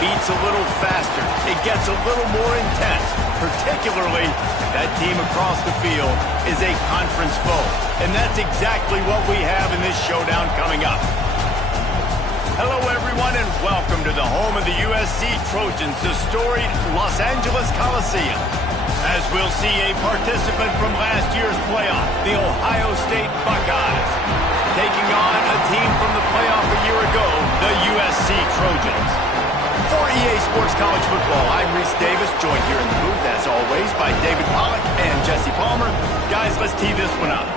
beats a little faster. It gets a little more intense. Particularly, that team across the field is a conference foe. And that's exactly what we have in this showdown coming up. Hello, everyone, and welcome to the home of the USC Trojans, the storied Los Angeles Coliseum. As we'll see a participant from last year's playoff, the Ohio State Buckeyes, taking on a team from the playoff a year ago, the USC Trojans. For EA Sports College Football, I'm Reese Davis, joined here in the booth, as always, by David Pollack and Jesse Palmer. Guys, let's tee this one up.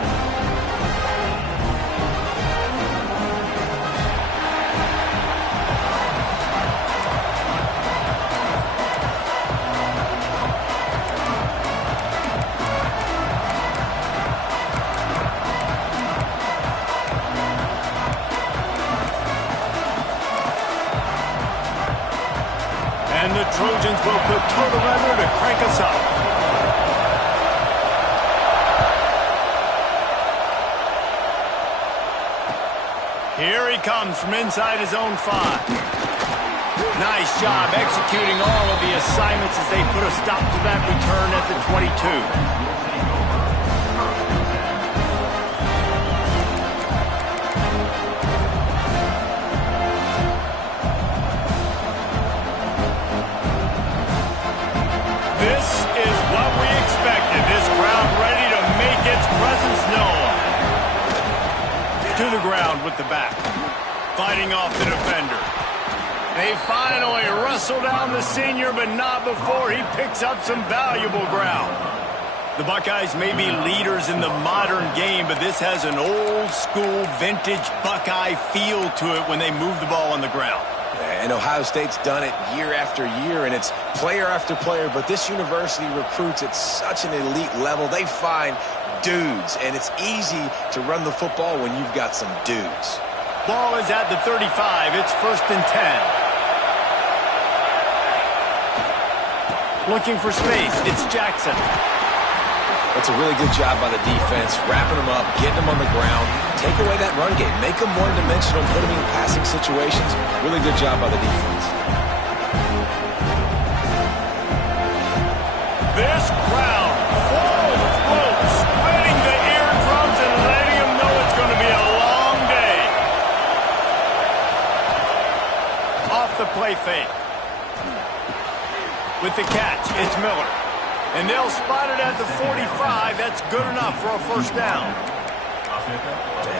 And the Trojans will put total leather to crank us up. Here he comes from inside his own 5. Nice job executing all of the assignments as they put a stop to that return at the 22. This is what we expected. This crowd ready to make its presence known. To the ground with the back. Fighting off the defender. They finally wrestle down the senior, but not before he picks up some valuable ground. The Buckeyes may be leaders in the modern game, but this has an old-school, vintage Buckeye feel to it when they move the ball on the ground. And Ohio State's done it year after year, and it's player after player, but this university recruits at such an elite level. They find dudes, and it's easy to run the football when you've got some dudes. Ball is at the 35. It's 1st and 10. Looking for space. It's Jackson. That's a really good job by the defense, wrapping them up, getting them on the ground, take away that run game, make them one-dimensional, put them in passing situations. Really good job by the defense. This crowd, full throat, spreading the eardrums and letting them know it's going to be a long day. Off the play fake. With the catch, it's Miller. And they'll spot it at the 45. That's good enough for a 1st down.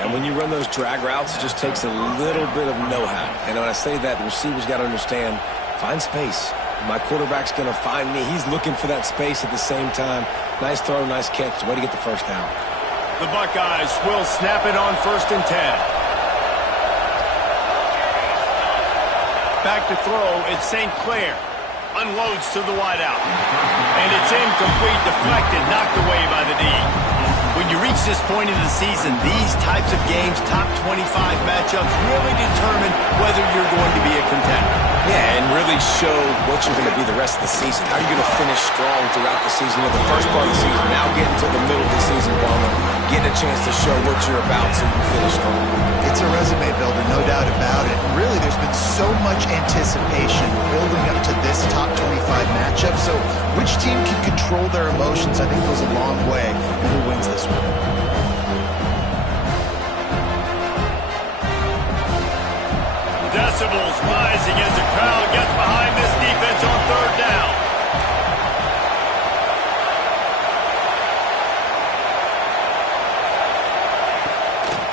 And when you run those drag routes, it just takes a little bit of know-how. And when I say that, the receiver's got to understand, find space. My quarterback's going to find me. He's looking for that space at the same time. Nice throw, nice catch. Way to get the 1st down. The Buckeyes will snap it on 1st and 10. Back to throw, it's St. Clair. Unloads to the wideout. And it's incomplete, deflected, knocked away by the D. When you reach this point in the season, these types of games, top 25 matchups, really determine whether you're going to be a contender. Yeah, and really show what you're going to be the rest of the season. How are you going to finish strong throughout the season? You know, the first part of the season, now getting to the middle of the season, getting a chance to show what you're about so you can finish strong. It's a resume builder, no doubt about it. Really, there's been so much anticipation building up to this top 25 matchup. So which team can control their emotions, I think, goes a long way in who wins this one. Decibels rising as the crowd gets behind this defense on 3rd down.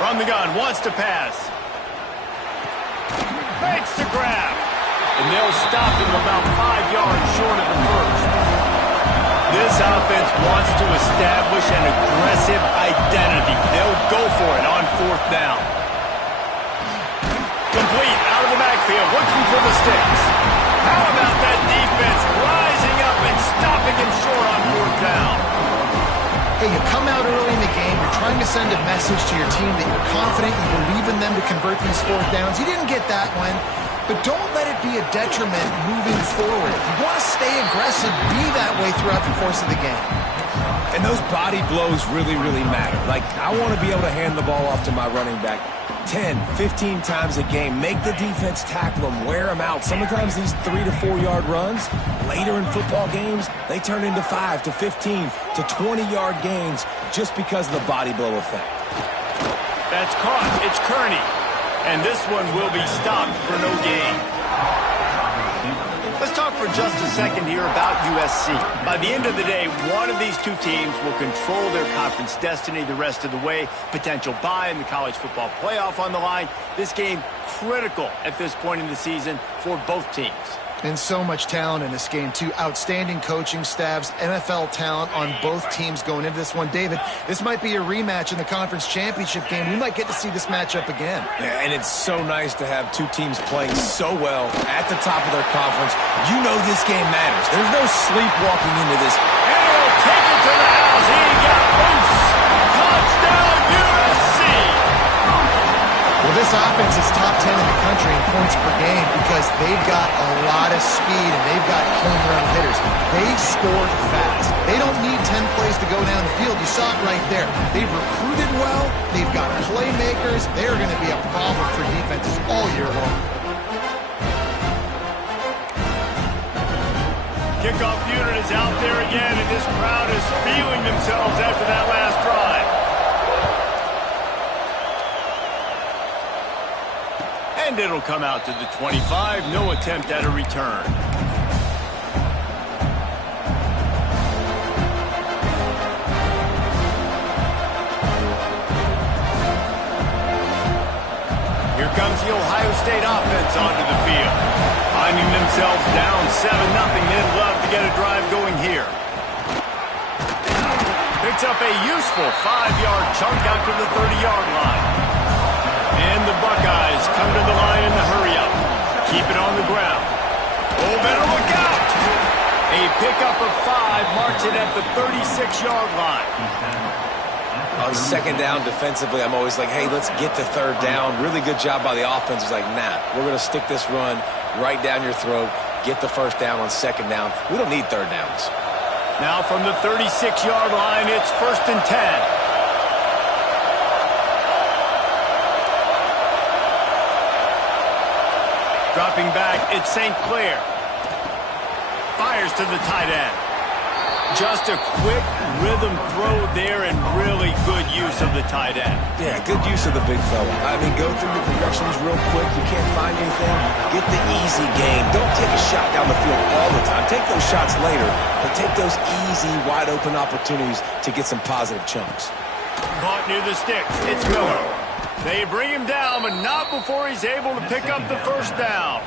From the gun, wants to pass. Makes the grab. And they'll stop him about 5 yards short of the 1st. This offense wants to establish an aggressive identity. They'll go for it on 4th down. Complete out of the backfield, looking for the sticks. How about that defense rising up and stopping him short on 4th down? Hey, you come out early in the game, you're trying to send a message to your team that you're confident, you believe in them to convert these 4th downs. You didn't get that one, but don't let it be a detriment moving forward. If you want to stay aggressive, be that way throughout the course of the game. And those body blows really, really matter. Like, I want to be able to hand the ball off to my running back 10, 15 times a game. Make the defense tackle them, wear them out. Sometimes these 3 to 4 yard runs, later in football games, they turn into 5 to 15 to 20-yard gains just because of the body blow effect. That's caught. It's Kearney. And this one will be stopped for no gain. Let's talk for just a second here about USC. By the end of the day, one of these two teams will control their conference destiny the rest of the way. Potential bye in the college football playoff on the line. This game critical at this point in the season for both teams. And so much talent in this game, too. Outstanding coaching staffs, NFL talent on both teams going into this one. David, this might be a rematch in the conference championship game. We might get to see this matchup again. Yeah, and it's so nice to have two teams playing so well at the top of their conference. You know this game matters. There's no sleepwalking into this. And he'll take it to the house. He got loose. Touchdown, USC. Well, this offense is top 10 in the country in points per game because they've got a lot of speed and they've got home run hitters. They score fast. They don't need 10 plays to go down the field. You saw it right there. They've recruited well. They've got playmakers. They're going to be a problem for defenses all year long. Kickoff unit is out there again, and this crowd is feeling themselves after that last drive. And it'll come out to the 25. No attempt at a return. Here comes the Ohio State offense onto the field. Finding themselves down 7-0. They'd love to get a drive going here. Picks up a useful 5-yard chunk out to the 30-yard line. And the Buckeyes come to the line in the hurry-up. Keep it on the ground. Oh, better look out! A pickup of 5 marks it at the 36-yard line. On second down defensively, I'm always like, hey, let's get to third down. Really good job by the offense. It's like, nah, we're going to stick this run right down your throat. Get the first down on second down. We don't need third downs. Now from the 36-yard line, it's 1st and 10. Dropping back, it's St. Clair. Fires to the tight end. Just a quick rhythm throw there and really good use of the tight end. Yeah, good use of the big fella. I mean, go through the progressions real quick. You can't find anything. Get the easy game. Don't take a shot down the field all the time. Take those shots later, but take those easy, wide-open opportunities to get some positive chunks. Caught near the sticks. It's Miller. They bring him down, but not before he's able to pick up the first down.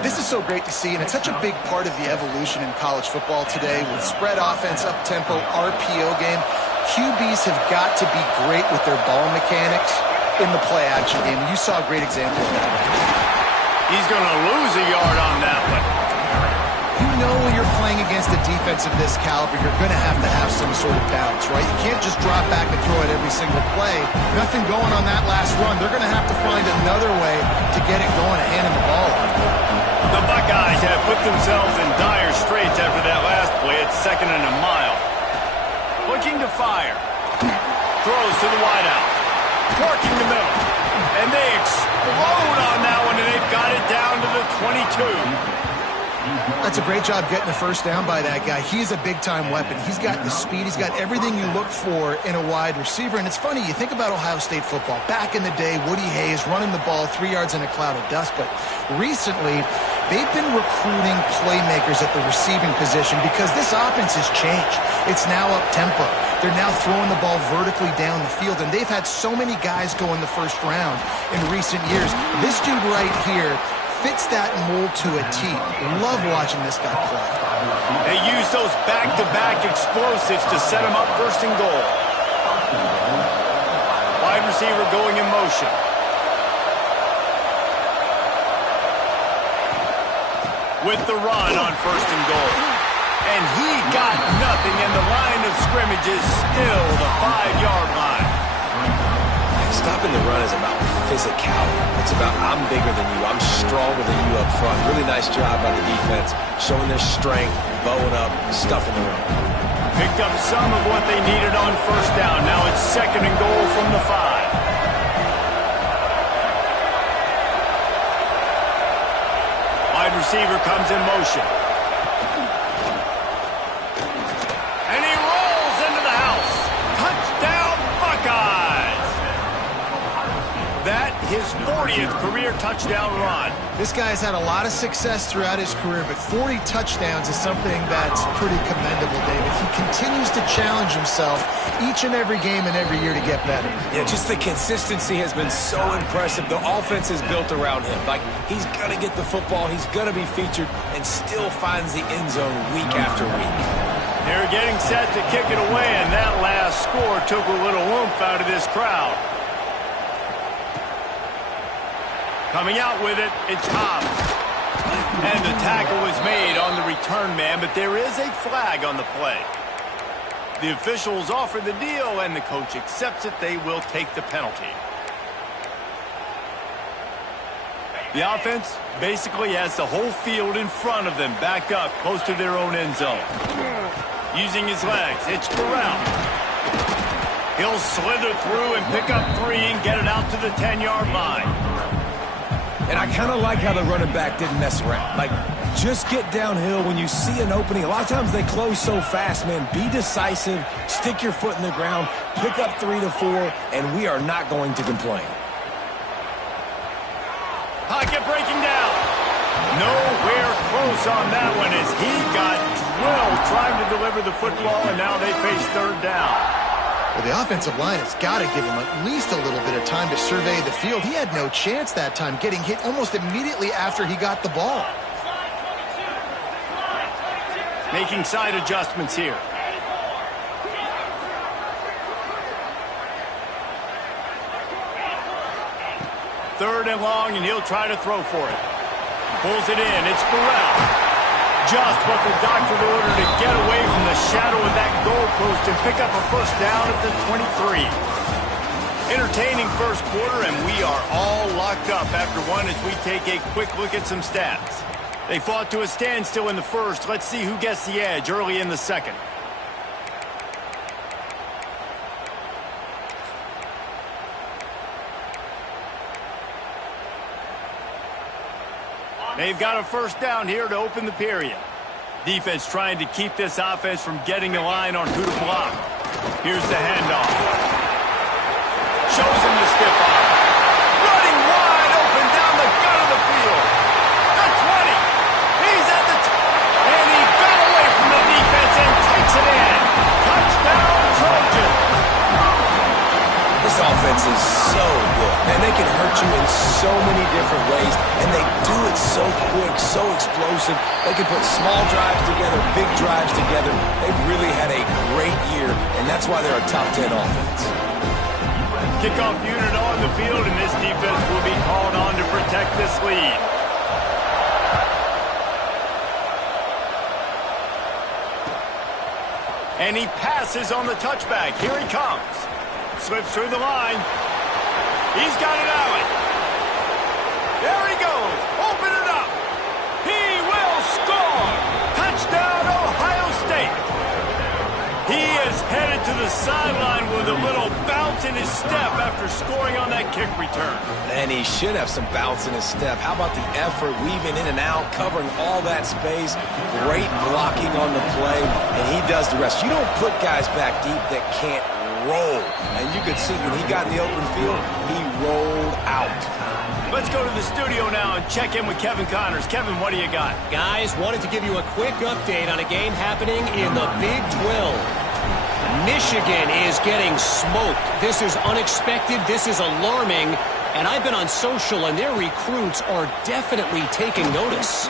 This is so great to see, and it's such a big part of the evolution in college football today with spread offense, up-tempo, RPO game. QBs have got to be great with their ball mechanics in the play-action game. You saw a great example of that. He's going to lose a yard on that one. You know when you're playing against a defense of this caliber, you're going to have some sort of balance, right? You can't just drop back and throw it every single play. Nothing going on that last run. They're going to have to find another way to get it going and handing the ball off. The Buckeyes have put themselves in dire straits after that last play. It's 2nd and a mile. Looking to fire. Throws to the wideout. Working the middle. And they explode on that one, and they've got it down to the 22. That's a great job getting the first down by that guy. He's a big-time weapon. He's got the speed. He's got everything you look for in a wide receiver. And it's funny, you think about Ohio State football. Back in the day, Woody Hayes running the ball 3 yards in a cloud of dust. But recently, they've been recruiting playmakers at the receiving position because this offense has changed. It's now up-tempo. They're now throwing the ball vertically down the field. And they've had so many guys go in the first round in recent years. This dude right here fits that mold to a T. Love watching this guy play. They use those back-to-back explosives to set him up 1st and goal. Wide receiver going in motion. With the run on 1st and goal. And he got nothing, and the line of scrimmage is still the 5-yard line. Stopping the run is about physicality. It's about I'm bigger than you. I'm stronger than you up front. Really nice job by the defense, showing their strength, bowing up, stuffing the run. Picked up some of what they needed on 1st down. Now it's 2nd and goal from the 5. receiver comes in motion. And he rolls into the house. Touchdown, Buckeyes! That his 40th career touchdown run. This guy's had a lot of success throughout his career, but 40 touchdowns is something that's pretty commendable, David. He continues to challenge himself each and every game and every year to get better. Yeah, just the consistency has been so impressive. The offense is built around him. Like, he's going to get the football, he's going to be featured, and still finds the end zone week after week. They're getting set to kick it away, and that last score took a little oomph out of this crowd. Coming out with it, it's Hobbs. And the tackle was made on the return man, but there is a flag on the play. The officials offer the deal, and the coach accepts it. They will take the penalty. The offense basically has the whole field in front of them, back up, close to their own end zone. Using his legs, it's Burrell. He'll slither through and pick up 3 and get it out to the 10-yard line. And I kind of like how the running back didn't mess around. Like, just get downhill when you see an opening. A lot of times they close so fast, man. Be decisive, stick your foot in the ground, pick up 3 to 4, and we are not going to complain. Pocket breaking down. Nowhere close on that one as he got drilled trying to deliver the football, and now they face third down. Well, the offensive line has got to give him at least a little bit of time to survey the field. He had no chance that time, getting hit almost immediately after he got the ball. Making side adjustments here. Third and long, and he'll try to throw for it. Pulls it in. It's Burrell. Just what the doctor ordered to get away from the shadow of that goalpost and pick up a first down at the 23. Entertaining first quarter, and we are all locked up after one as we take a quick look at some stats. They fought to a standstill in the first. Let's see who gets the edge early in the second. They've got a first down here to open the period. Defense trying to keep this offense from getting the line on who to block. Here's the handoff. Shows him the stiff arm. Running wide open down the gut of the field. The 20. He's at the and he got away from the defense and takes it in. Touchdown, Trojan. This offense is so good, man. They can hurt you in so many different ways, and they do it so quick, so explosive. They can put small drives together, big drives together. They've really had a great year, and that's why they're a top 10 offense. Kickoff unit on the field, and this defense will be called on to protect this lead. And he passes on the touchback. Here he comes. Slips through the line. He's got it, Allen. There he goes. Open it up. He will score. Touchdown, Ohio State. He is headed to the sideline with a little bounce in his step after scoring on that kick return. And he should have some bounce in his step. How about the effort, weaving in and out, covering all that space, great blocking on the play, and he does the rest. You don't put guys back deep that can't roll. And you could see when he got in the open field, he rolled out. Let's go to the studio now and check in with Kevin Connors. Kevin, what do you got? Guys, wanted to give you a quick update on a game happening in the Big 12. Michigan is getting smoked. This is unexpected. This is alarming. And I've been on social, and their recruits are definitely taking notice.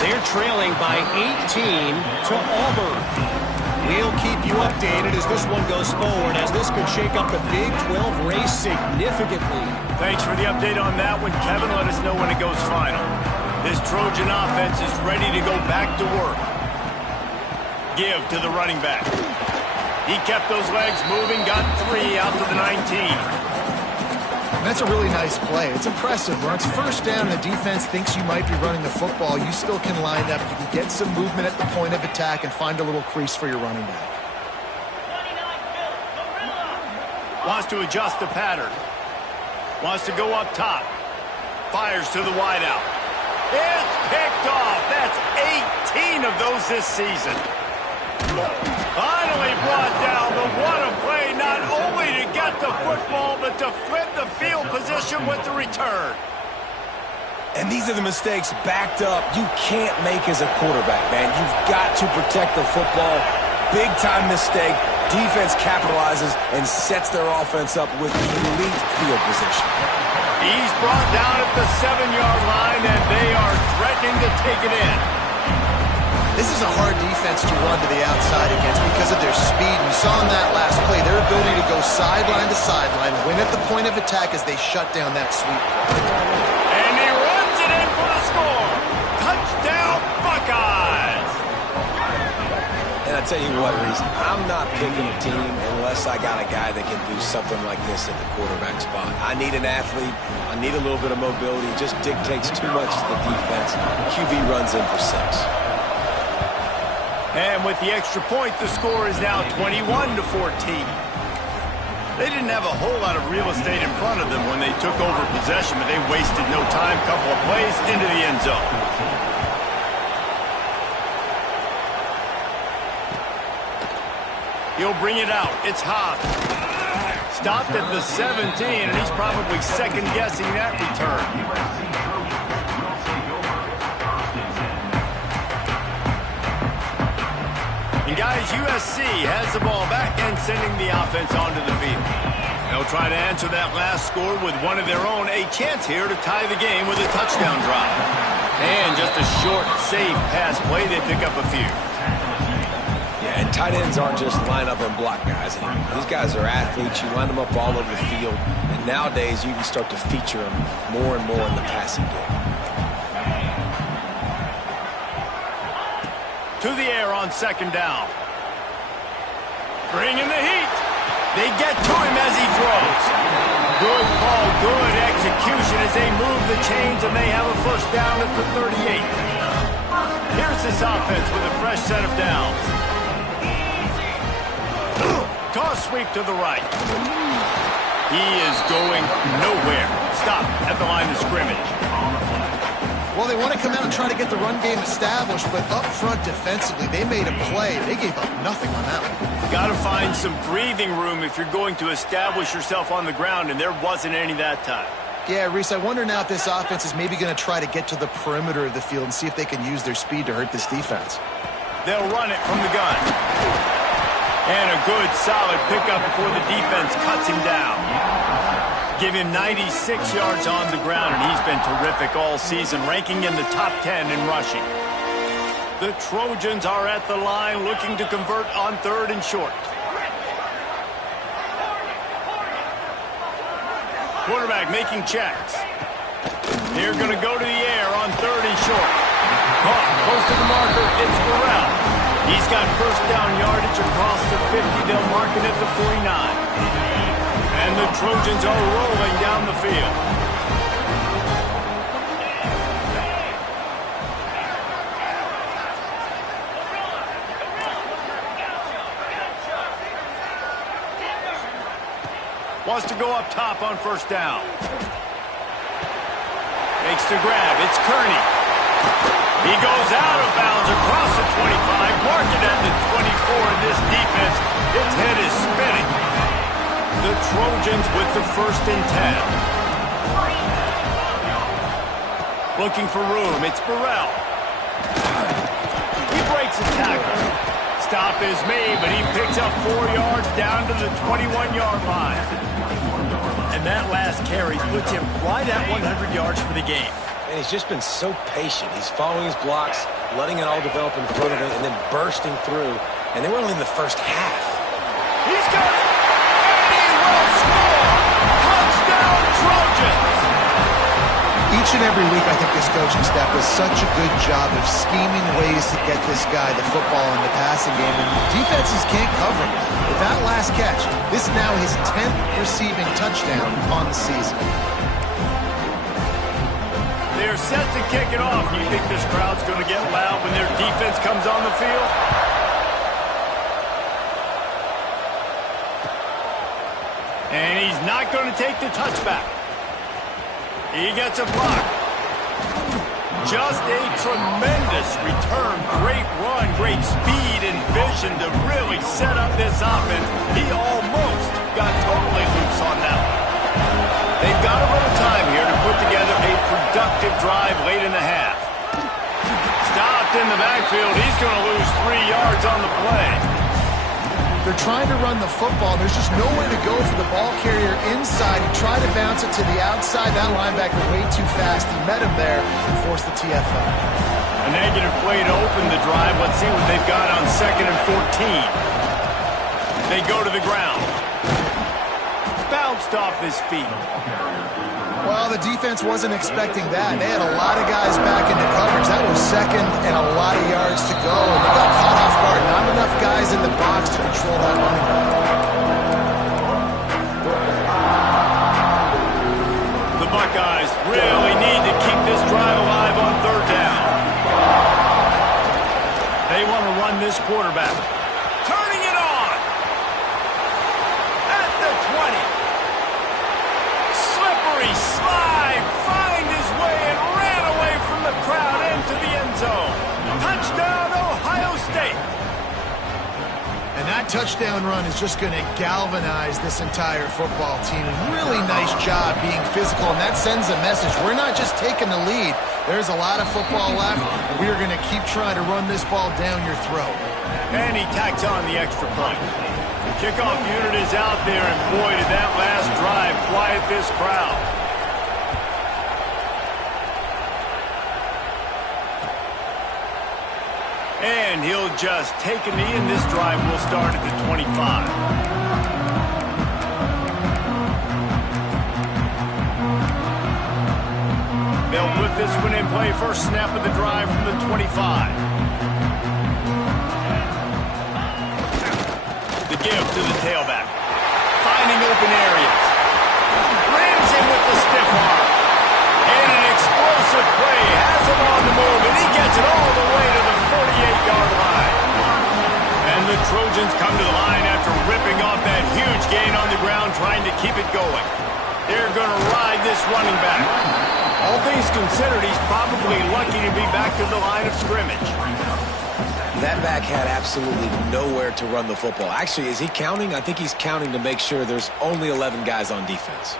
They're trailing by 18 to Auburn. We'll keep you updated as this one goes forward, as this could shake up the Big 12 race significantly. Thanks for the update on that one, Kevin. Let us know when it goes final. This Trojan offense is ready to go back to work. Give to the running back. He kept those legs moving, got 3 out to the 19. And that's a really nice play. It's impressive. When it's first down and the defense thinks you might be running the football, you still can line up. You can get some movement at the point of attack and find a little crease for your running back. Wants to adjust the pattern. Wants to go up top. Fires to the wideout. It's picked off. That's 18 of those this season. Finally brought down, but what a play, not only to get the football, but to flip the field position with the return. And these are the mistakes backed up you can't make as a quarterback, man. You've got to protect the football. Big-time mistake. Defense capitalizes and sets their offense up with elite field position. He's brought down at the 7-yard line, and they are threatening to take it in. This is a hard defense to run to the outside against because of their speed. You saw in that last play their ability to go sideline to sideline, win at the point of attack as they shut down that sweep. And he runs it in for the score. Touchdown, Buckeyes! And I tell you what, Reese, I'm not picking a team unless I got a guy that can do something like this at the quarterback spot. I need an athlete. I need a little bit of mobility. It just dictates too much to the defense. QB runs in for 6. And with the extra point, the score is now 21-14. They didn't have a whole lot of real estate in front of them when they took over possession, but they wasted no time. Couple of plays into the end zone. He'll bring it out. It's Hobbs. Stopped at the 17, and he's probably second-guessing that return. And guys, USC has the ball back and sending the offense onto the field. They'll try to answer that last score with one of their own. A chance here to tie the game with a touchdown drive. And just a short, safe pass play. They pick up a few. Yeah, and tight ends aren't just line up and block guys anymore. These guys are athletes. You line them up all over the field. And nowadays, you can start to feature them more and more in the passing game. To the air on second down. Bringing the heat. They get to him as he throws. Good call, good execution as they move the chains, and they have a first down at the 38. Here's this offense with a fresh set of downs. Toss sweep to the right. He is going nowhere. Stop at the line of scrimmage. Well, they want to come out and try to get the run game established, but up front defensively, they made a play. They gave up nothing on that one. Got to find some breathing room if you're going to establish yourself on the ground, and there wasn't any that time. Yeah, Reese, I wonder now if this offense is maybe going to try to get to the perimeter of the field and see if they can use their speed to hurt this defense. They'll run it from the gun. And a good, solid pickup before the defense cuts him down. Give him 96 yards on the ground, and he's been terrific all season, ranking in the top 10 in rushing. The Trojans are at the line looking to convert on third and short. Quarterback making checks. They're going to go to the air on third and short. Caught close to the marker. It's Burrell. He's got first down yardage across the 50. They'll mark it at the 49. And the Trojans are rolling down the field. Wants to go up top on first down. Makes the grab. It's Kearney. He goes out of bounds across the 25. Mark it at the 24. And this defense, its head is spinning. The Trojans with the first and 10. Looking for room. It's Burrell. He breaks a tackle. Stop is made, but he picks up 4 yards down to the 21-yard line. And that last carry puts him right at 100 yards for the game. And he's just been so patient. He's following his blocks, letting it all develop in front of him, and then bursting through. And they were only in the first half. He's got it! Will score! Touchdown, Trojans! Each and every week, I think this coaching staff does such a good job of scheming ways to get this guy the football in the passing game, and defenses can't cover him. With that last catch, this is now his 10th receiving touchdown on the season. They're set to kick it off. Do you think this crowd's going to get loud when their defense comes on the field? And he's not going to take the touchback. He gets a block. Just a tremendous return. Great run, great speed and vision to really set up this offense. He almost got totally loose on that one. They've got a little time here to put together a productive drive late in the half. Stopped in the backfield. He's going to lose 3 yards on the play. They're trying to run the football. There's just nowhere to go for the ball carrier inside. He tried to bounce it to the outside. That linebacker way too fast. He met him there and forced the TFL. A negative play to open the drive. Let's see what they've got on 2nd and 14. They go to the ground. Bounced off his feet. Well, the defense wasn't expecting that. They had a lot of guys back into coverage. That was 2nd and a lot of yards to go. And they got caught off guard. Not enough guys in the box to control that running back. The Buckeyes really need to keep this drive alive on 3rd down. They want to run this quarterback. Turning it on. At the 20. Slippery slide. Find his way and ran away from the crowd into the end zone. Touchdown, Ohio State. And that touchdown run is just going to galvanize this entire football team. Really nice job being physical, and that sends a message. We're not just taking the lead. There's a lot of football left, and we're going to keep trying to run this ball down your throat. And he tacks on the extra point. The kickoff unit is out there, and boy, did that last drive quiet this crowd. And he'll just take a knee, and this drive will start at the 25. They'll put this one in play. First snap of the drive from the 25. The give to the tailback. Finding open areas. Rams in with the stiff arm. And an explosive play. Has him on the move, and he gets it all the way to the 48-yard line. And the Trojans come to the line after ripping off that huge gain on the ground, trying to keep it going. They're going to ride this running back. All things considered, he's probably lucky to be back to the line of scrimmage. That back had absolutely nowhere to run the football. Actually, is he counting? I think he's counting to make sure there's only 11 guys on defense.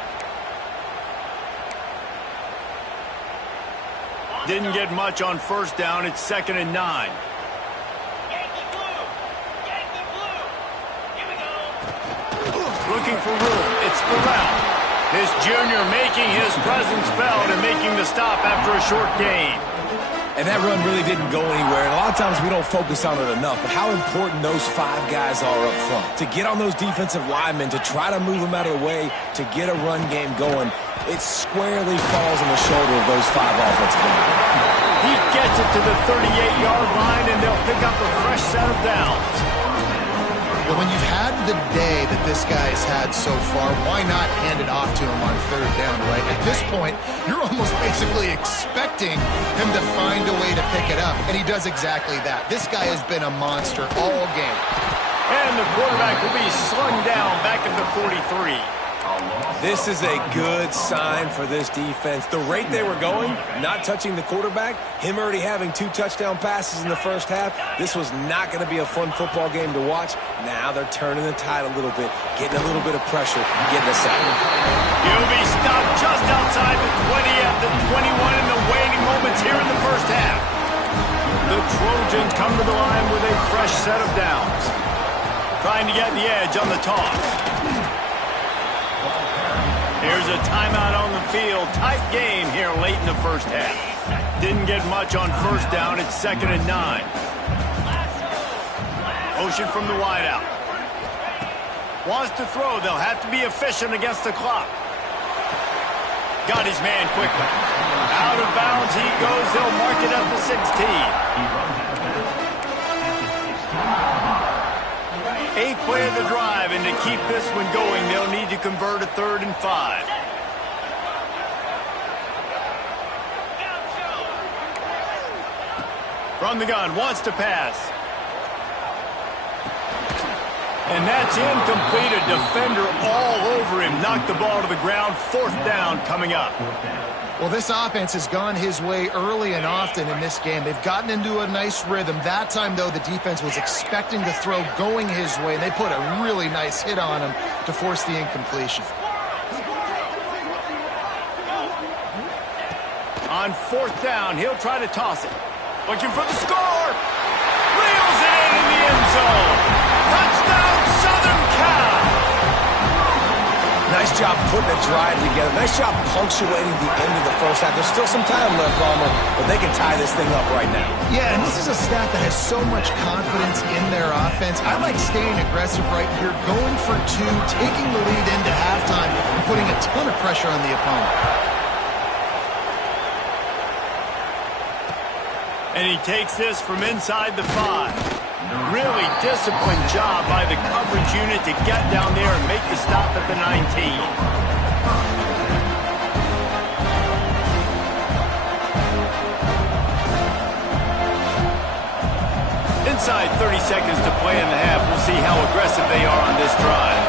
Didn't get much on 1st down. It's 2nd and 9. Looking for room. It's Burrell. This junior making his presence felt and making the stop after a short gain. And that run really didn't go anywhere. And a lot of times we don't focus on it enough, but how important those 5 guys are up front. To get on those defensive linemen, to try to move them out of the way, to get a run game going, it squarely falls on the shoulder of those 5 offensive linemen. He gets it to the 38-yard line, and they'll pick up a fresh set of downs. Well, when you've had the day that this guy's had so far, why not hand it off to him on 3rd down, right? At this point, you're almost basically expecting him to find a way to pick it up, and he does exactly that. This guy has been a monster all game. And the quarterback will be slung down back at the 43. This is a good sign for this defense. The rate they were going, not touching the quarterback, him already having 2 touchdown passes in the first half, this was not going to be a fun football game to watch. Now they're turning the tide a little bit, getting a little bit of pressure, getting us out. He'll be stopped just outside the 20 at the 21 in the waning moments here in the first half. The Trojans come to the line with a fresh set of downs. Trying to get the edge on the toss. Here's a timeout on the field. Tight game here late in the first half. Didn't get much on 1st down. It's 2nd and 9. Motion from the wideout. Wants to throw. They'll have to be efficient against the clock. Got his man quickly. Out of bounds he goes. They'll mark it at the 16. 8th play of the drive, and to keep this one going, they'll need to convert a 3rd and 5. From the gun, wants to pass. And that's incomplete. A defender all over him. Knocked the ball to the ground. 4th down coming up. Well, this offense has gone his way early and often in this game. They've gotten into a nice rhythm. That time, though, the defense was expecting the throw going his way. They put a really nice hit on him to force the incompletion. On 4th down, he'll try to toss it. Looking for the score. Reels it in the end zone. Touchdown, Southern Cal. Nice job putting a drive together. Nice job punctuating the end of the first half. There's still some time left, Palmer, but they can tie this thing up right now. Yeah, and this is a staff that has so much confidence in their offense. I like staying aggressive right here, going for 2, taking the lead into halftime, and putting a ton of pressure on the opponent. And he takes this from inside the 5. Really disciplined job by the coverage unit to get down there and make the stop at the 19. Inside 30 seconds to play in the half. We'll see how aggressive they are on this drive.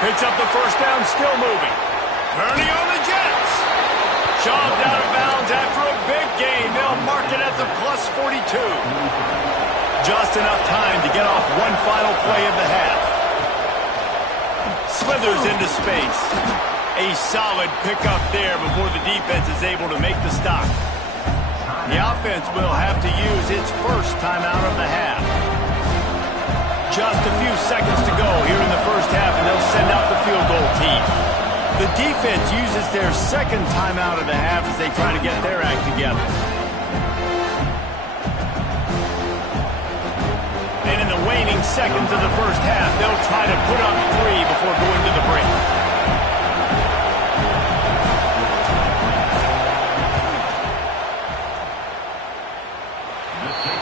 Picks up the first down, still moving. Turning on the Jets. Shoved out of bounds after a big gain. They'll mark it at the plus 42. Just enough time to get off one final play of the half. Slithers into space. A solid pickup there before the defense is able to make the stop. The offense will have to use its first timeout of the half. Just a few seconds to go here in the first half, and they'll send out the field goal team. The defense uses their second timeout of the half as they try to get their act together. And in the waning seconds of the first half, they'll try to put up 3 before going to the break.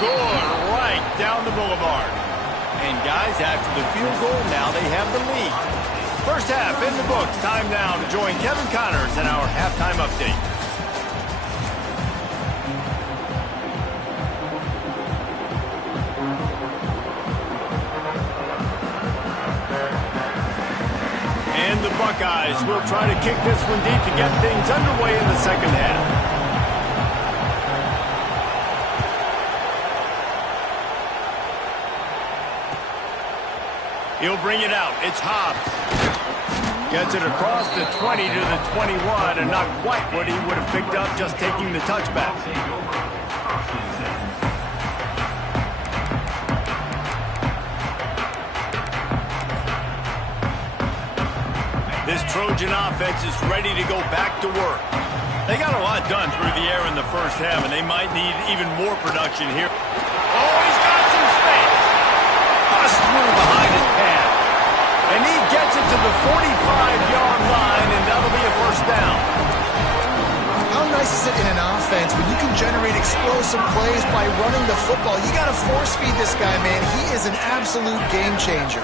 Good right down the boulevard. And guys, after the field goal, now they have the lead. First half in the books. Time now to join Kevin Connors in our halftime update. And the Buckeyes will try to kick this one deep to get things underway in the second half. He'll bring it out. It's Hobbs. Gets it across the 20 to the 21, and not quite what he would have picked up just taking the touchback. This Trojan offense is ready to go back to work. They got a lot done through the air in the first half, and they might need even more production here. Oh, he's got some space. Bust through behind his pad. And he gets it to the 45-yard line, and that'll be a first down. How nice is it in an offense when you can generate explosive plays by running the football? You got to force feed this guy, man. He is an absolute game changer.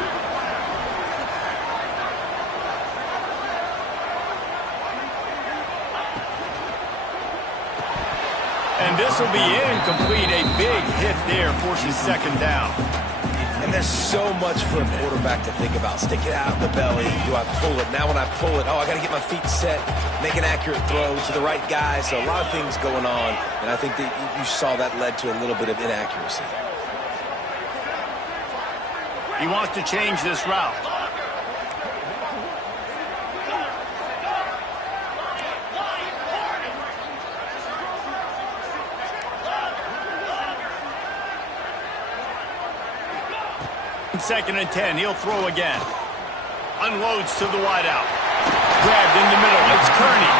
And this will be incomplete. A big hit there forces second down. And there's so much for a quarterback to think about. Stick it out of the belly. Do I pull it? Now when I pull it, I got to get my feet set, make an accurate throw to the right guy. So a lot of things going on. And I think that you saw that led to a little bit of inaccuracy. He wants to change this route. Second and 10, he'll throw again. Unloads to the wideout. Grabbed in the middle, it's Kearney.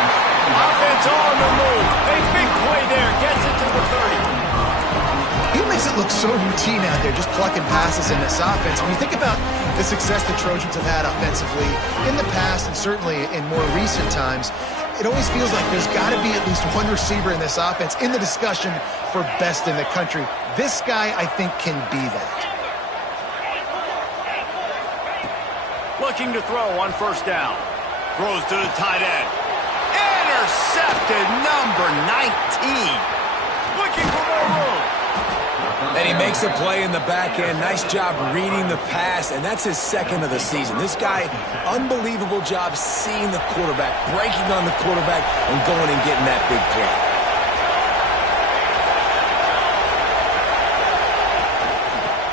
Offense on the move. A big play there, gets it to the 30. He makes it look so routine out there, just plucking passes in this offense. When you think about the success the Trojans have had offensively in the past and certainly in more recent times, it always feels like there's got to be at least one receiver in this offense in the discussion for best in the country. This guy, I think, can be that. Looking to throw on first down. Throws to the tight end. Intercepted, number 19. Looking for more room. And he makes Makes a play in the back end. Nice job reading the pass, and that's his second of the season. This guy, unbelievable job seeing the quarterback, breaking on the quarterback, and going and getting that big play.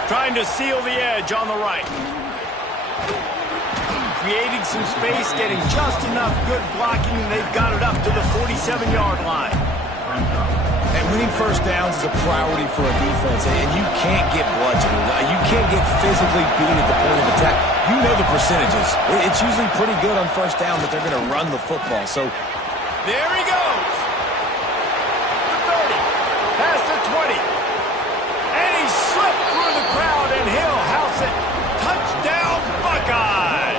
Trying to seal the edge on the right. Creating some space, getting just enough good blocking, and they've got it up to the 47-yard line. And winning first downs is a priority for a defense, and you can't get bludgeoned. You can't get physically beat at the point of attack. You know the percentages. It's usually pretty good on first down that they're going to run the football. So there he goes. The 30, past the 20. And he slipped through the crowd, and he'll house it. Touchdown, Buckeyes.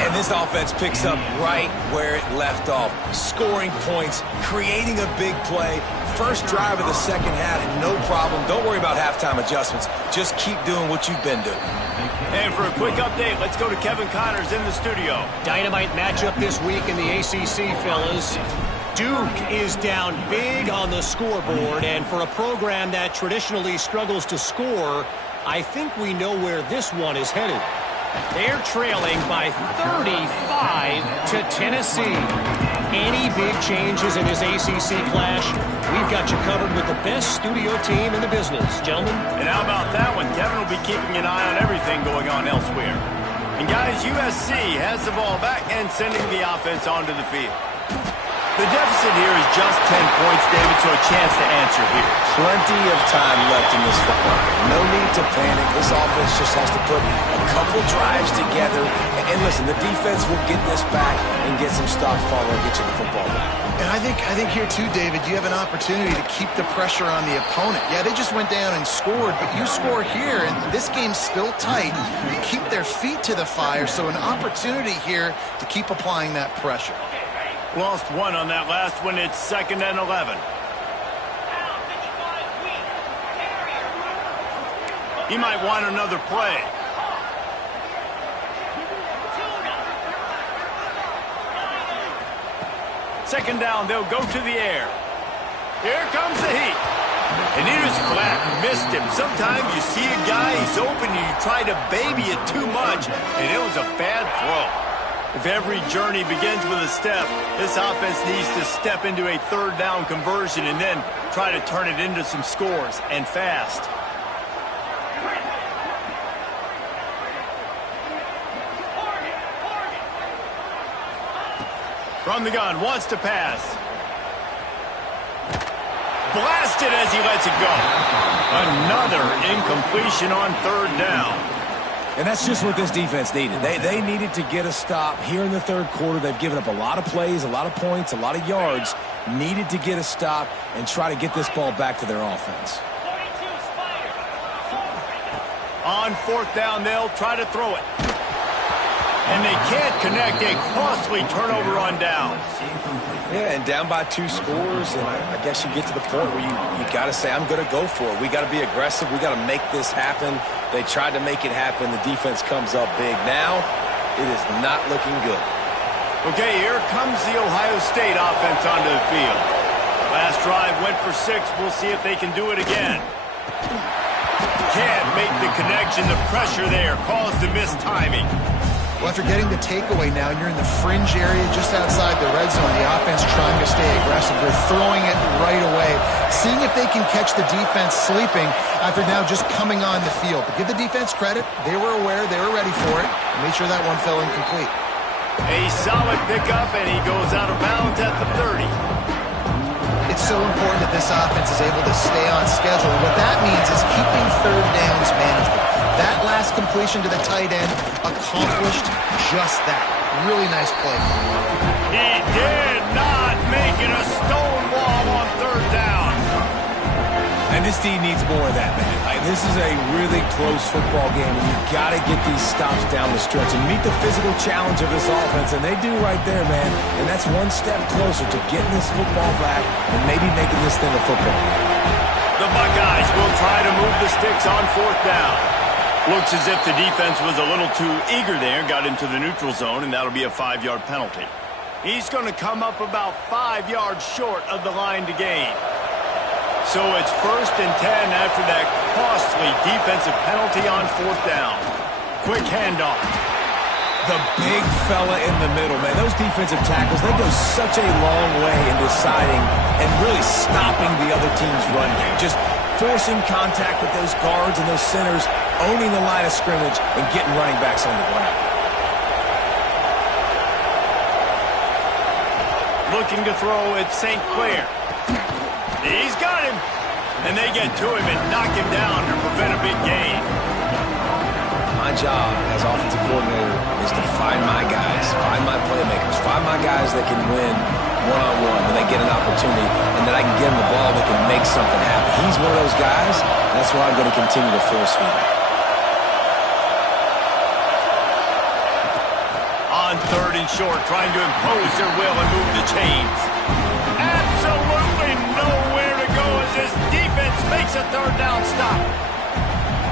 And this offense picks up right where it left off. Scoring points, creating a big play. First drive of the second half, no problem. Don't worry about halftime adjustments. Just keep doing what you've been doing. And for a quick update, let's go to Kevin Connors in the studio. Dynamite matchup this week in the ACC, fellas. Duke is down big on the scoreboard, and for a program that traditionally struggles to score, I think we know where this one is headed. They're trailing by 35 to Tennessee. Any big changes in this ACC clash, we've got you covered with the best studio team in the business, gentlemen. And how about that one? Kevin will be keeping an eye on everything going on elsewhere. And guys, USC has the ball back and sending the offense onto the field. The deficit here is just 10 points, David, so a chance to answer here. Plenty of time left in this football game. No need to panic. This offense just has to put a couple drives together. And listen, the defense will get this back and get some stops following, get you the football back. And I think here too, David, you have an opportunity to keep the pressure on the opponent. Yeah, they just went down and scored, but you score here, and this game's still tight. You keep their feet to the fire, so an opportunity here to keep applying that pressure. Lost one on that last one. It's 2nd and 11. He might want another play. Second down, they'll go to the air. Here comes the heat. And he just flat missed him. Sometimes you see a guy, he's open, and you try to baby it too much, and it was a bad throw. If every journey begins with a step, this offense needs to step into a third down conversion and then try to turn it into some scores, and fast. From the gun, wants to pass. Blasted as he lets it go. Another incompletion on third down. And that's just what this defense needed. They needed to get a stop here in the third quarter. They've given up a lot of plays, a lot of points, a lot of yards. Needed to get a stop and try to get this ball back to their offense. On fourth down, they'll try to throw it. And they can't connect. A costly turnover on downs. Yeah, and down by 2 scores, and I guess you get to the point where you got to say, I'm going to go for it. We got to be aggressive. We got to make this happen. They tried to make it happen. The defense comes up big. Now, it is not looking good. Okay, here comes the Ohio State offense onto the field. Last drive went for 6. We'll see if they can do it again. Can't make the connection. The pressure there caused the missed timing. Well, after getting the takeaway now, and you're in the fringe area just outside the red zone, the offense trying to stay aggressive. They're throwing it right away, seeing if they can catch the defense sleeping after now just coming on the field. But give the defense credit. They were aware. They were ready for it. Made sure that one fell incomplete. A solid pickup, and he goes out of bounds at the 30. It's so important that this offense is able to stay on schedule. What that means is keeping third downs manageable. That last completion to the tight end accomplished just that. Really nice play. He did not make it a stone wall on third down. And this team needs more of that, man. This is a really close football game, and you've got to get these stops down the stretch and meet the physical challenge of this offense, and they do right there, man. And that's one step closer to getting this football back and maybe making this thing a football game. The Buckeyes will try to move the sticks on fourth down. Looks as if the defense was a little too eager there, got into the neutral zone, and that'll be a 5-yard penalty. He's going to come up about 5 yards short of the line to gain. So it's 1st and 10 after that costly defensive penalty on 4th down. Quick handoff. The big fella in the middle, man. Those defensive tackles, they go such a long way in deciding and really stopping the other team's run game. Just forcing contact with those guards and those centers, owning the line of scrimmage, and getting running backs on the ground. Looking to throw at St. Clair. He's got him. And they get to him and knock him down to prevent a big gain. My job as offensive coordinator is to find my guys, find my playmakers, find my guys that can win one-on-one when they get an opportunity, and that I can get them the ball that can make something happen. He's one of those guys. That's why I'm going to continue to force feed him. On 3rd and short, trying to impose their will and move the chains. Absolutely nowhere to go as this defense makes a 3rd down stop.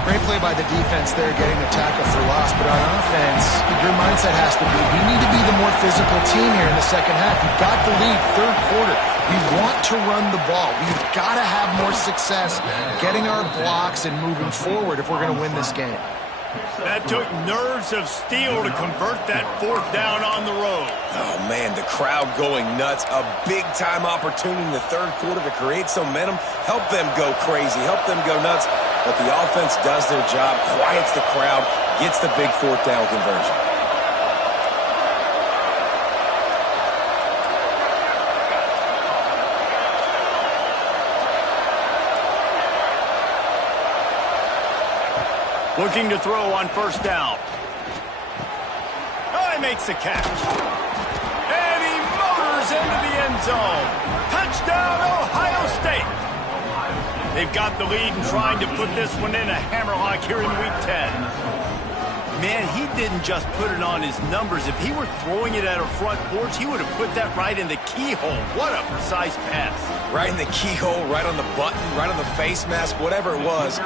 Great play by the defense there, getting the tackle for loss. But on offense, your mindset has to be, we need to be the more physical team here in the second half. You've got the lead, 3rd quarter. We want to run the ball. We've got to have more success getting our blocks and moving forward if we're going to win this game. That took nerves of steel to convert that 4th down on the road. Oh, man, the crowd going nuts. A big-time opportunity in the 3rd quarter to create some momentum, help them go crazy, help them go nuts. But the offense does their job, quiets the crowd, gets the big 4th down conversion. Looking to throw on 1st down. Oh, he makes the catch. And he motors into the end zone. Touchdown, Ohio State. They've got the lead and trying to put this one in a hammerlock here in Week 10. Man, he didn't just put it on his numbers. If he were throwing it at a front porch, he would have put that right in the keyhole. What a precise pass. Right in the keyhole, right on the button, right on the face mask, whatever it was.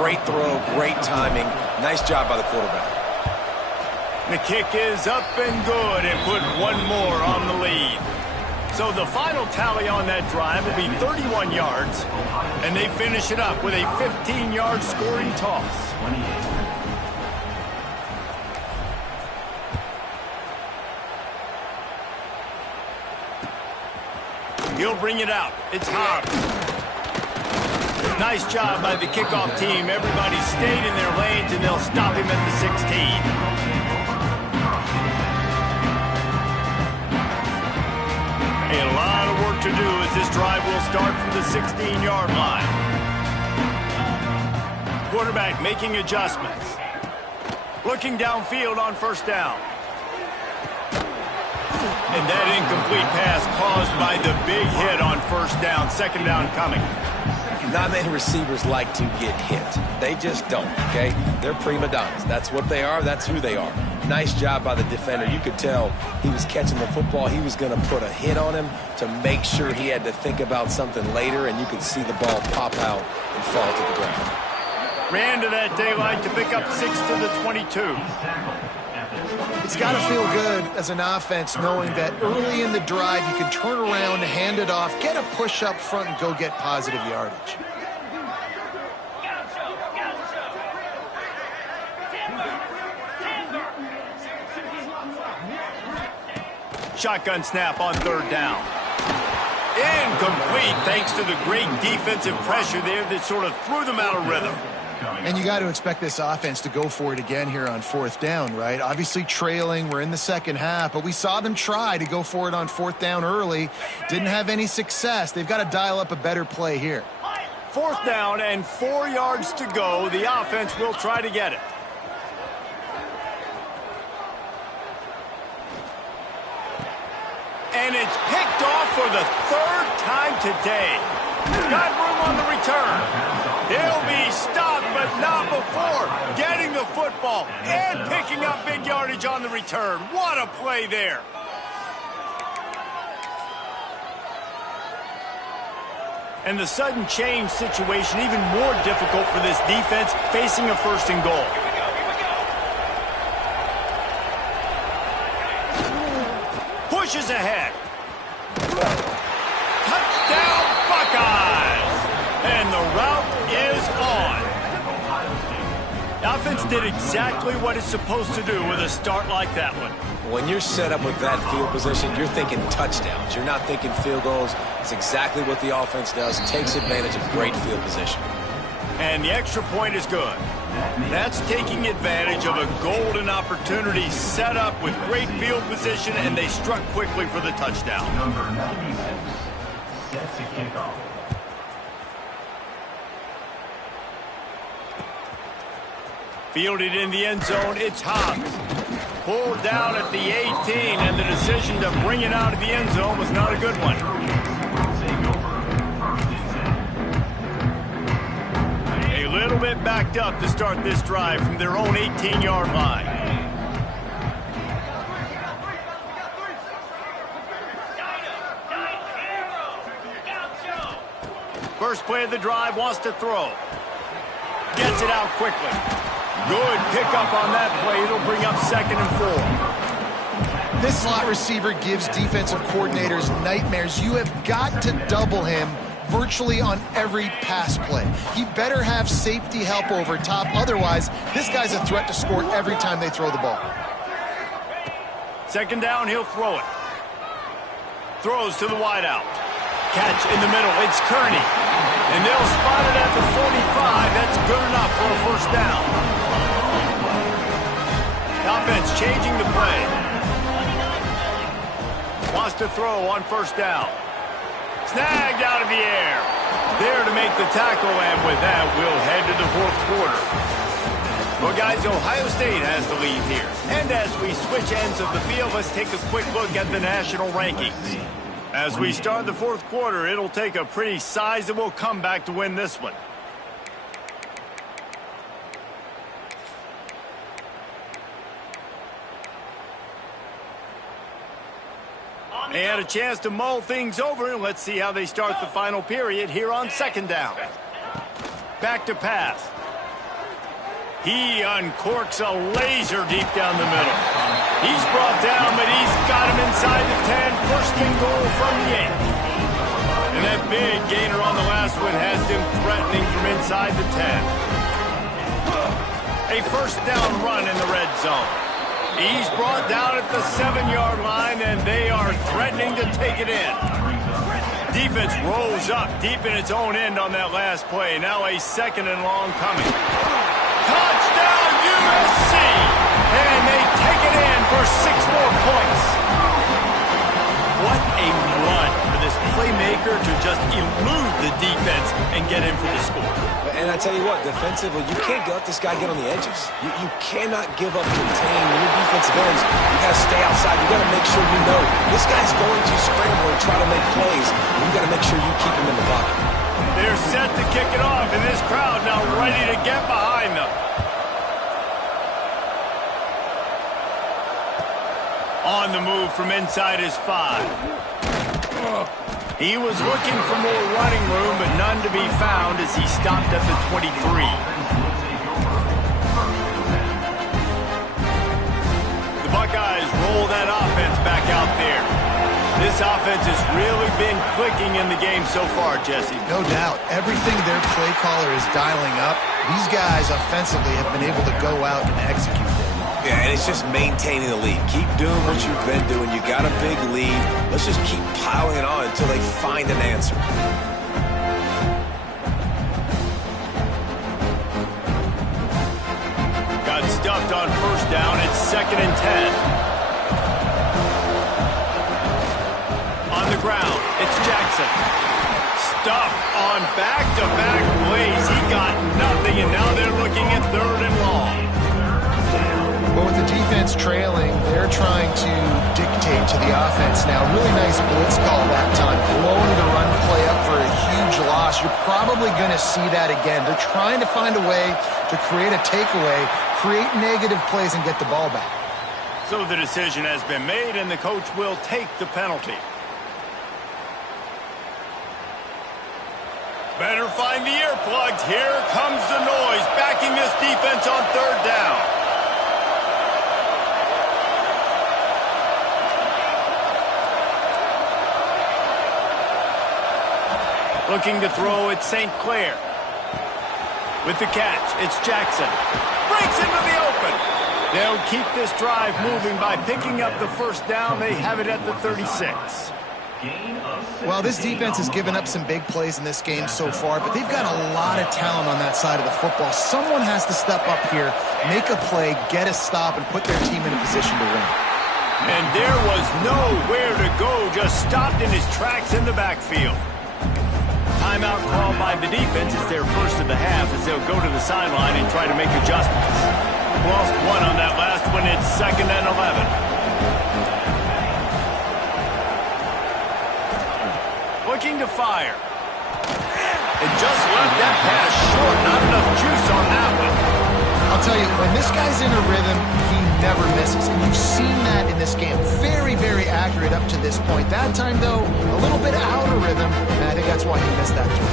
Great throw, great timing. Nice job by the quarterback. The kick is up and good and put one more on the lead. So the final tally on that drive will be 31 yards, and they finish it up with a 15-yard scoring toss. He'll bring it out. It's Hobbs. Nice job by the kickoff team. Everybody stayed in their lanes, and they'll stop him at the 16. A lot of work to do as this drive will start from the 16-yard line. Quarterback making adjustments. Looking downfield on 1st down. And that incomplete pass caused by the big hit on 1st down. 2nd down coming. Not many receivers like to get hit. They just don't, okay? They're prima donnas. That's what they are. That's who they are. Nice job by the defender. You could tell he was catching the football. He was going to put a hit on him to make sure he had to think about something later, and you could see the ball pop out and fall to the ground. Ran to that daylight to pick up 6 to the 22. It's got to feel good as an offense knowing that early in the drive you can turn around, hand it off, get a push up front, and go get positive yardage. Shotgun snap on 3rd down. Incomplete thanks to the great defensive pressure there that sort of threw them out of rhythm. And you got to expect this offense to go for it again here on 4th down, right? Obviously trailing, we're in the second half, but we saw them try to go for it on 4th down early. Didn't have any success. They've got to dial up a better play here. 4th down and 4 yards to go. The offense will try to get it. And it's picked off for the 3rd time today. Got room on the return. He'll be stopped, but not before getting the football and picking up big yardage on the return. What a play there. And the sudden change situation even more difficult for this defense facing a 1st and goal. Pushes ahead. Touchdown, Buckeyes! Offense did exactly what it's supposed to do with a start like that one. When you're set up with that field position, you're thinking touchdowns. You're not thinking field goals. It's exactly what the offense does. Takes advantage of great field position. And the extra point is good. That's taking advantage of a golden opportunity set up with great field position, and they struck quickly for the touchdown. Number 96 sets the kickoff. Fielded in the end zone, it's Hobbs. Pulled down at the 18, and the decision to bring it out of the end zone was not a good one. A little bit backed up to start this drive from their own 18-yard line. First play of the drive, wants to throw. Gets it out quickly. Good pickup on that play. It'll bring up 2nd and 4. This slot receiver gives defensive coordinators nightmares. You have got to double him virtually on every pass play. He better have safety help over top. Otherwise, this guy's a threat to score every time they throw the ball. 2nd down, he'll throw it. Throws to the wideout. Catch in the middle. It's Kearney. And they'll spot it at the 45. That's good enough for a 1st down. Offense changing the play. Wants to throw on 1st down. Snagged out of the air. There to make the tackle, and with that, we'll head to the 4th quarter. Well, guys, Ohio State has the lead here. And as we switch ends of the field, let's take a quick look at the national rankings. As we start the 4th quarter, it'll take a pretty sizable comeback to win this one. And a chance to mull things over, and let's see how they start the final period here on 2nd down. Back to pass. He uncorks a laser deep down the middle. He's brought down, but he's got him inside the 10. 1st and goal from the 8. And that big gainer on the last one has him threatening from inside the 10. A 1st down run in the red zone. He's brought down at the 7-yard line, and they are threatening to take it in. Defense rolls up deep in its own end on that last play. Now a 2nd and long coming. Touchdown, USC! And they take it in for 6 more points. What a run for this playmaker to just elude the defense and get in for the score. And I tell you what, defensively, you can't let this guy get on the edges. You cannot give up contain. When your defensive ends, you got to stay outside. You got to make sure you know this guy's going to scramble and try to make plays. You got to make sure you keep him in the pocket. They're set to kick it off, and this crowd now ready to get behind them. On the move from inside his 5. He was looking for more running room, but none to be found as he stopped at the 23. The Buckeyes roll that offense back out there. This offense has really been clicking in the game so far, Jesse. No doubt. Everything their play caller is dialing up, these guys offensively have been able to go out and execute it. Yeah, and it's just maintaining the lead. Keep doing what you've been doing. You got a big lead. Let's just keep piling it on until they find an answer. Got stuffed on 1st down. It's 2nd and 10. On the ground, it's Jackson. Stuffed on back-to-back plays. He got nothing, and now they're looking at 3rd and long. But with the defense trailing, they're trying to dictate to the offense now. Really nice blitz call that time, blowing the run play up for a huge loss. You're probably going to see that again. They're trying to find a way to create a takeaway, create negative plays, and get the ball back. So the decision has been made, and the coach will take the penalty. Better find the earplugs. Here comes the noise, backing this defense on 3rd down. Looking to throw at St. Clair. With the catch, it's Jackson. Breaks into the open. They'll keep this drive moving by picking up the first down. They have it at the 36. Well, this defense has given up some big plays in this game so far, but they've got a lot of talent on that side of the football. Someone has to step up here, make a play, get a stop, and put their team in a position to win. And there was nowhere to go, just stopped in his tracks in the backfield. Timeout called by the defense. It's their first of the half as they'll go to the sideline and try to make adjustments. Lost one on that last one. It's 2nd and 11. Looking to fire. And just left that pass short. Not enough juice on that one. I'll tell you, when this guy's in a rhythm, he never misses. And you've seen that in this game. Very, very accurate up to this point. That time, though, a little bit out of rhythm, and I think that's why he missed that throw.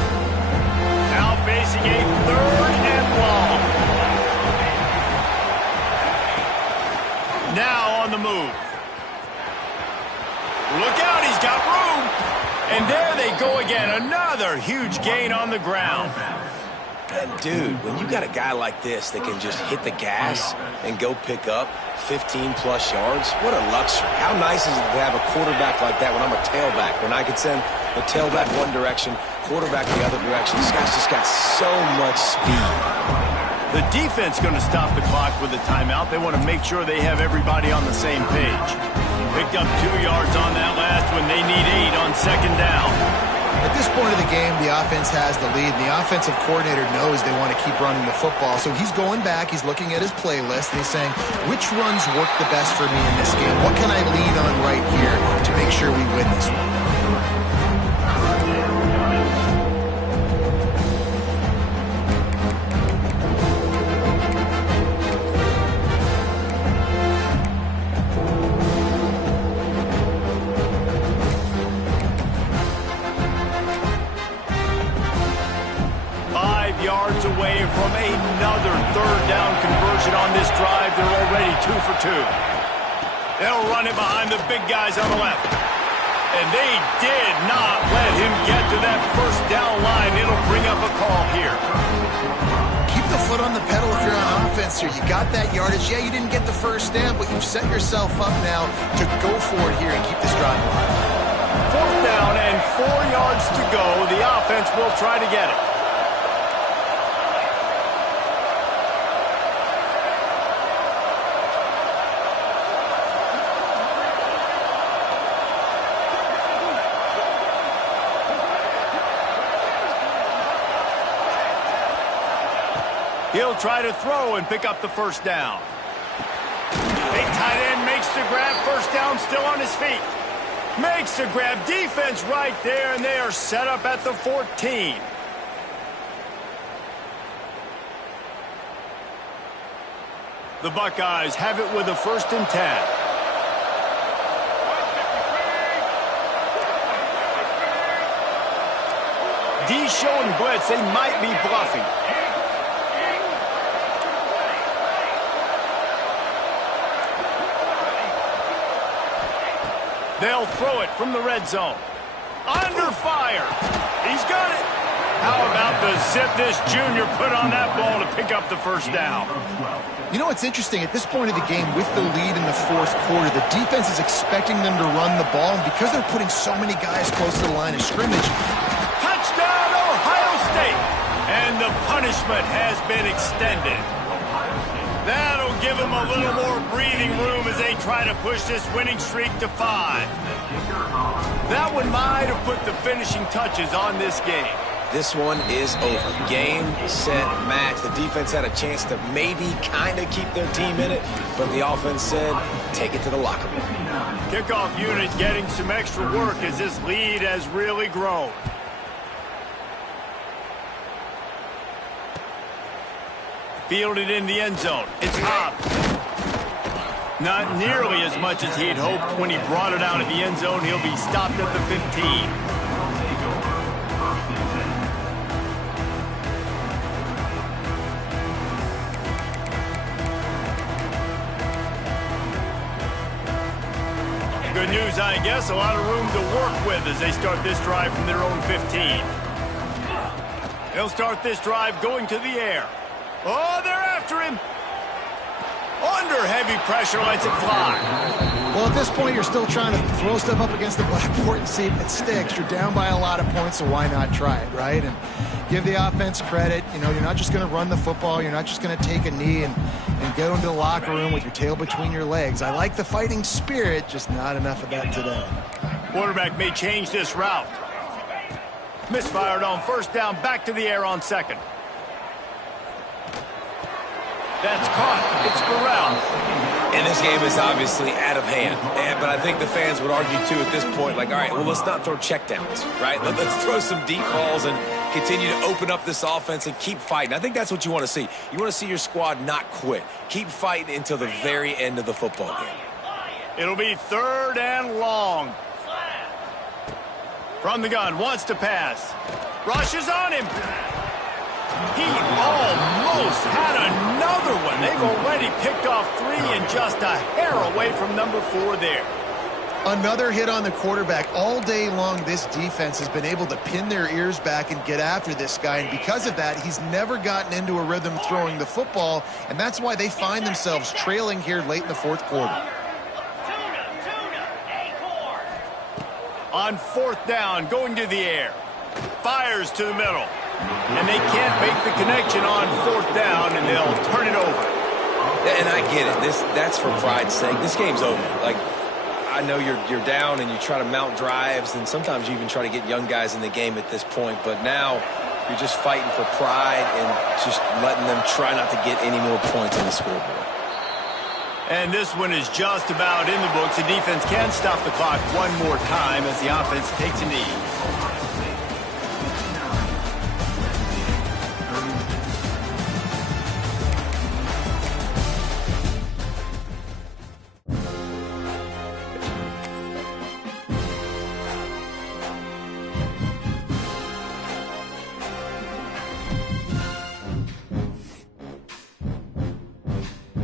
Now facing a 3rd and long. Now on the move. Look out, he's got room. And there they go again. Another huge gain on the ground. And dude, when you got a guy like this that can just hit the gas and go pick up 15-plus yards, what a luxury. How nice is it to have a quarterback like that when I'm a tailback, when I could send the tailback one direction, quarterback the other direction. This guy's just got so much speed. The defense going to stop the clock with a timeout. They want to make sure they have everybody on the same page. Picked up 2 yards on that last one. They need 8 on 2nd down. At this point of the game, the offense has the lead, and the offensive coordinator knows they want to keep running the football. So he's going back, he's looking at his playlist, and he's saying, which runs work the best for me in this game? What can I lean on right here to make sure we win this one? 5 yards away from another 3rd down conversion on this drive. They're already 2 for 2. They'll run it behind the big guys on the left. And they did not let him get to that 1st down line. It'll bring up a call here. Keep the foot on the pedal if you're on offense here. You got that yardage. Yeah, you didn't get the 1st down, but you've set yourself up now to go for it here and keep this drive alive. 4th down and 4 yards to go. The offense will try to get it. He'll try to throw and pick up the 1st down. Big tight end makes the grab. 1st down, still on his feet. Makes the grab. Defense right there, and they are set up at the 14. The Buckeyes have it with a 1st and 10. D showing blitz. They might be bluffing. They'll throw it from the red zone. Under fire. He's got it. How about the zip this junior put on that ball to pick up the 1st down? You know what's interesting? At this point of the game, with the lead in the 4th quarter, the defense is expecting them to run the ball, and because they're putting so many guys close to the line of scrimmage. Touchdown, Ohio State! And the punishment has been extended. That'll give them a little more breathing room as they try to push this winning streak to 5. That one might have put the finishing touches on this game. This one is over. Game, set, match. The defense had a chance to maybe kind of keep their team in it, but the offense said, take it to the locker room. Kickoff unit getting some extra work as this lead has really grown. Fielded in the end zone. It's Hobbs. Not nearly as much as he had hoped when he brought it out of the end zone. He'll be stopped at the 15. Good news, I guess. A lot of room to work with as they start this drive from their own 15. They'll start this drive going to the air. Oh, they're after him. Under heavy pressure, lets it fly. Well, at this point, you're still trying to throw stuff up against the blackboard and see if it sticks. You're down by a lot of points, so why not try it, right? And give the offense credit. You know, you're not just going to run the football. You're not just going to take a knee and go into the locker room with your tail between your legs. I like the fighting spirit, just not enough of that today. Quarterback may change this route. Misfired on first down, back to the air on second. That's caught. It's Burrell. And this game is obviously out of hand. But I think the fans would argue, too, at this point, like, all right, well, let's not throw checkdowns, right? Let's throw some deep balls and continue to open up this offense and keep fighting. I think that's what you want to see. You want to see your squad not quit. Keep fighting until the very end of the football game. It'll be 3rd and long. From the gun, wants to pass. Rushes on him. He almost had another one. They've already picked off 3 and just a hair away from number 4 there. Another hit on the quarterback. All day long, this defense has been able to pin their ears back and get after this guy. And because of that, he's never gotten into a rhythm throwing the football. And that's why they find themselves trailing here late in the 4th quarter. On 4th down, going to the air. Fires to the middle. And they can't make the connection on 4th down, and they'll turn it over. And I get it. That's for pride's sake. This game's over. Like, I know you're down and you try to mount drives, and sometimes you even try to get young guys in the game at this point. But now you're just fighting for pride and just letting them try not to get any more points on the scoreboard. And this one is just about in the books. The defense can stop the clock one more time as the offense takes a knee.